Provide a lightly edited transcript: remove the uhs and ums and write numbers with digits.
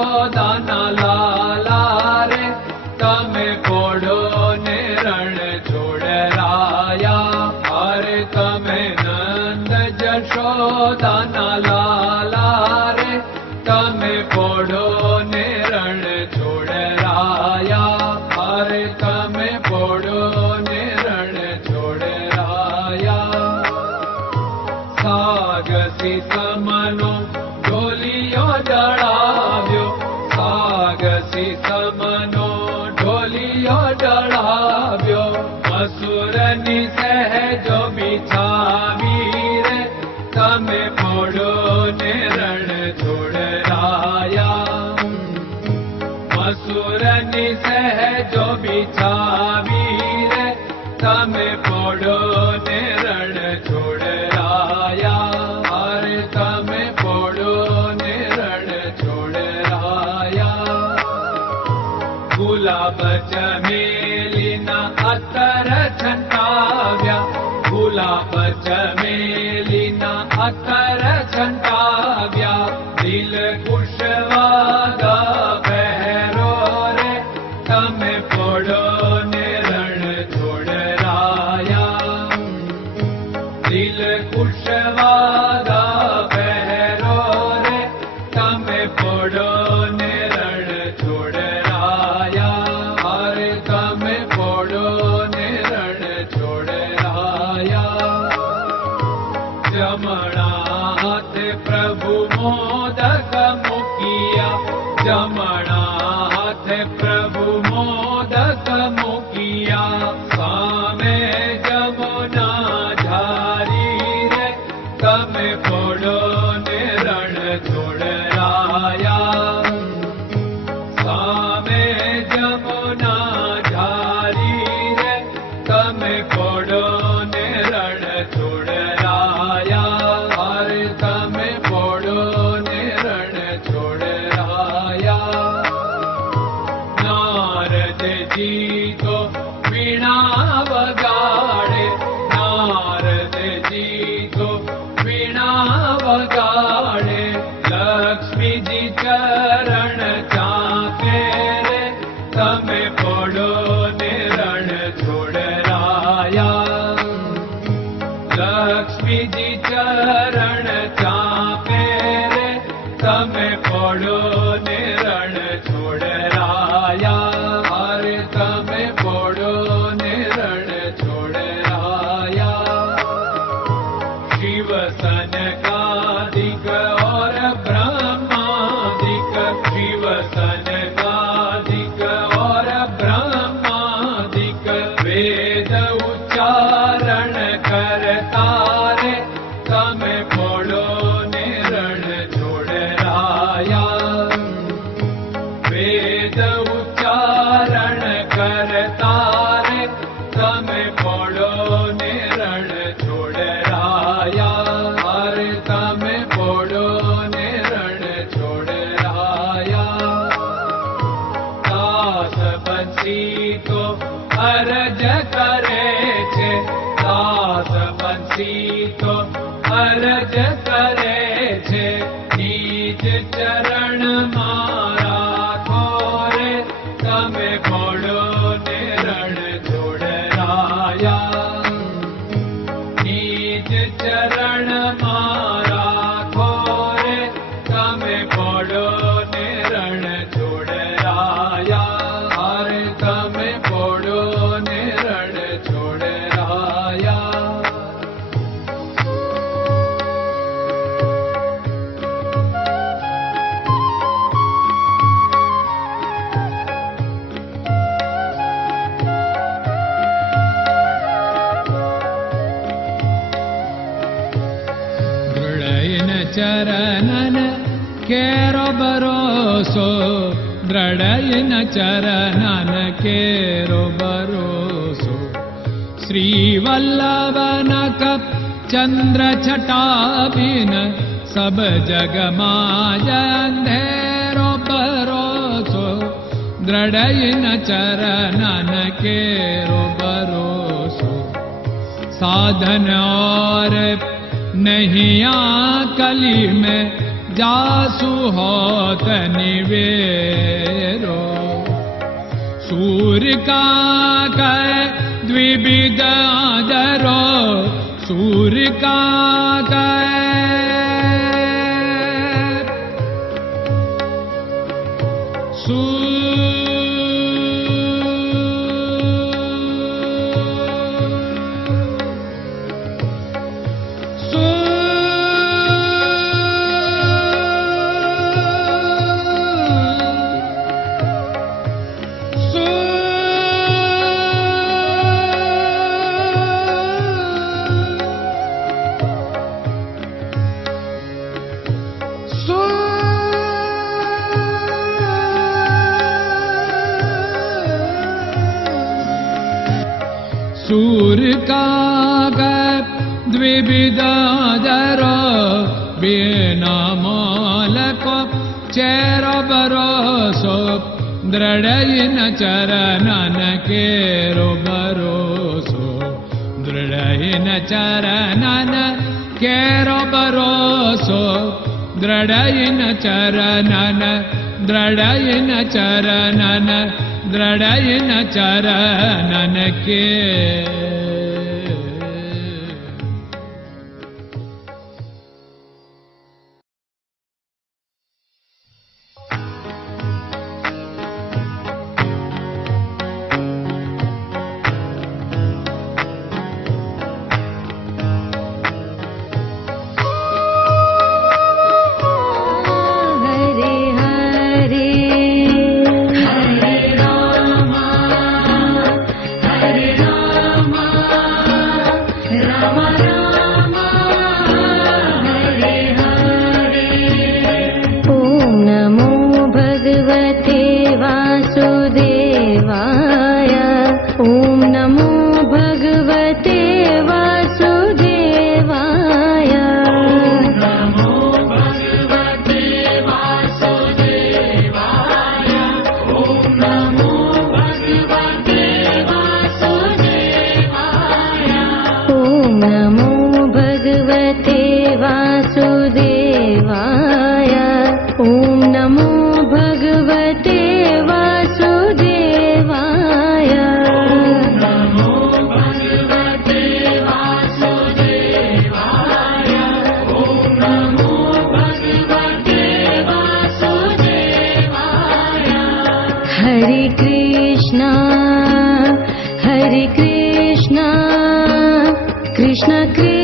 જશોદાના લાલા રે તમે પોડો ને રણ છોડરાયા. અરે તમે નંદ જશોદાના લાલા રે તમે પોડો ને રણ છોડરાયા. અરે તમે પોડો ને રણ છોડરાયા. સાગસી સમનો ઢોલિયો ડળાવ્યો, સાગસી સમનો ઢોલિયો ડળાવ્યો. મસૂરની સહેજો બિછાવી રે તમે પોડો ને રણ છોડરાયા. મસૂરની સહેજો બિછાવી રે તમે પોડો ને રણ છોડરાયા. અરે તમે પોડો ને રણ છોડરાયા. ગુલાબ ચમેલીના અત્તર છંટાવ્યા, ગુલાબ ચમેલીના અત્તર છંટાવ્યા. દિલ કુશવાદા પહેરો રે તમે પોડો ને રણ છોડરાયા. દિલ કુશવાદા પહેરો રે તમે પોડો ને રણ છોડરાયા. અરે તમે પોડો ને રણ છોડરાયા. જમણા હાથે પ્રભુ મોદક મૂકિયા, જમણા હાથે પ્રભુ મોદક મૂકિયા. સામે જમુના ઝારી રે તમે પોડો ને રણ છોડરાયા. સામે જમુના ઝારી રે તમે પોડો ને રણ છોડરાયા. અરે તમે પોડો ને રણ છોડરાયા. નારદજી તો વીણા વગાડે, નારદજી તો વીણા વગાડે. લક્ષ્મીજી ચરણ ચાકે રે તમે પોડો ને રણ છોડરાયા. લક્ષ્મીજી ચરણ ચાપે રે તમે પોડો ને રણ છોડરાયા. અરે તમે પોડો ને રણ છોડરાયા. શિવ સનકાદિક और ब्रह्मादिक, शिव सनकादिक और ब्रह्मादिक. वेद उच्चारण करता रे તમે પોડો ને રણ છોડરાયા. વેદ ઉચ્ચારણ કરતા રે તમે પોડો ને રણ છોડરાયા. અરે તમે પોડો ને રણ છોડરાયા. દાસ બંસી તો અરજ કરે છે, દાસ બંસી તો અરજ કરે છે. નીચ ચરણ મારા ખોરે તમે પોડો ને રણ છોડરાયા. નીચ ચરણ મારા ખોરે તમે પોડો ને રણ છોડરાયા. અરે તમે પોડો ને રણ છોડરાયા. ચરણન કેરો ભરોસો, દ્રઢયન ચરણન કેરો ભરોસો. શ્રી વલ્લભન કપ ચંદ્ર છટાબિન સબ જગમાં અંધેરો ભરોસો. દ્રઢયન ચરણન કેરો ભરોસો. साधन और नहीं कली में जासु होत निवेरो। सूर्य का कै द्विविध आदरो, सूर्य का सूर्य का द्विविधादरो, बिना मोल को चेर भरोसो, दृढ़ चरणन केरो भरोसो, दृढ़ चरणन केरो भरोसो, दृढ़ चरणन, दृढ़ चरणन, दृढ़ चरणन के। Krishna Krishna